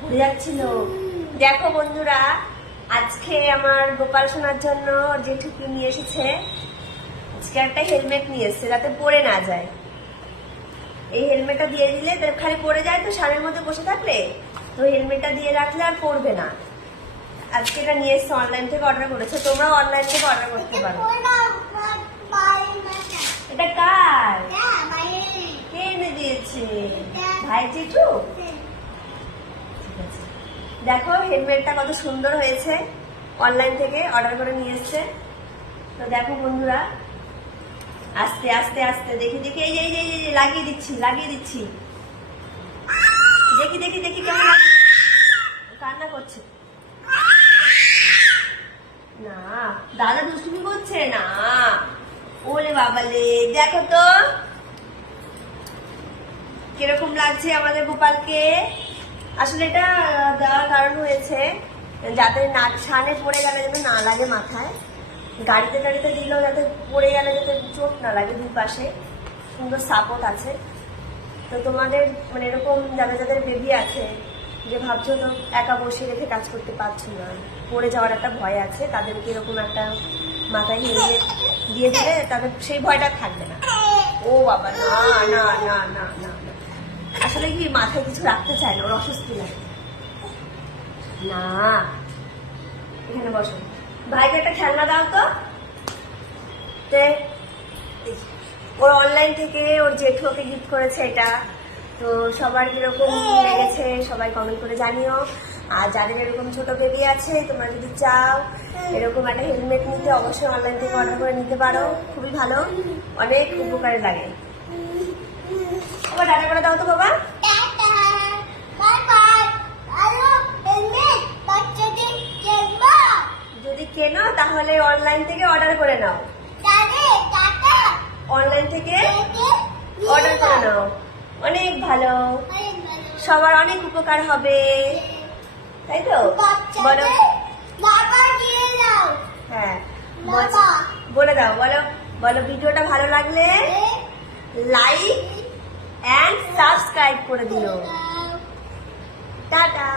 ঘুরে যাচ্ছিল। দেখো বন্ধুরা, আজকে আমার গোপাল সোনার জন্য জেঠু কি নিয়ে এসেছে, আজকে একটা হেলমেট নিয়ে এসেছে যাতে পড়ে না যায়। এই হেলমেটটা দিয়ে দিলে খালি পড়ে যায় তো, সারের মধ্যে বসে থাকলে তো হেলমেটটা দিয়ে রাখলে আর পড়বে না। আজকে এটা নিয়ে এসছে, অনলাইন থেকে অর্ডার করেছে, তোমরাও অনলাইন থেকে অর্ডার করতে পারো। এটা কার? কে এনে দিয়েছে? ভাই জেঠু? দেখো হেলমেটটা কত সুন্দর হয়েছে, অনলাইন থেকে অর্ডার করে নিয়ে এসছে। তো দেখো বন্ধুরা, আস্তে আস্তে আস্তে দেখি দেখি এই যে লাগিয়ে দিচ্ছি দেখি দেখি দেখি কেমন লাগে। কান্না করছে না, দাদা দুষ্টুমি করছে না। ওরে বাবালে, দেখো তো কিরকম লাগছে আমাদের গোপালকে। আসলে এটা দেওয়ার কারণ হয়েছে যাতে ছানে পড়ে গেলে যাতে না লাগে মাথায়, গাড়িতে টাড়িতে দিলেও যাতে পড়ে গেলে যাতে চোট না লাগে, দুই পাশে সুন্দর সাপোর্ট আছে। তো তোমাদের মানে এরকম যাদের বেবি আছে, যে ভাবছো তো একা বসে রেখে কাজ করতে পারছো না, পড়ে যাওয়ার একটা ভয় আছে, তাদেরকে এরকম একটা মাথায় হেলমেট দিয়ে দিলে তাদের সেই ভয়টা থাকবে না। ও বাবা, না না না না না, আসলে কি মাথায় কিছু রাখতে চায় না, ওর অসুস্থ লাগে না। এখানে বসো, ভাইকে একটা খেলনা দাও তো। ওর অনলাইন থেকে ওর জেঠু ওকে গিফট করেছে এটা। তো সবার কিরকম লেগেছে সবাই কমেন্ট করে জানিও। আর যাদের এরকম ছোট বেবি আছে, তোমরা যদি চাও এরকম একটা হেলমেট নিতে, অবশ্যই অনলাইন থেকে অর্ডার করে নিতে পারো, খুবই ভালো, অনেক উপকারে লাগে। আবার টাটা করে দাও তো বাবা। যদি কেনো তাহলে অনলাইন থেকে অর্ডার করে নাও, অনলাইন থেকে অর্ডার করে নাও, অনেক ভালো, সবার অনেক উপকার হবে, তাই তো? বলো, হ্যাঁ বলে দাও, বলো বলো ভিডিওটা ভালো লাগলে লাইক এন্ড সাবস্ক্রাইব করে দিও। টাটা।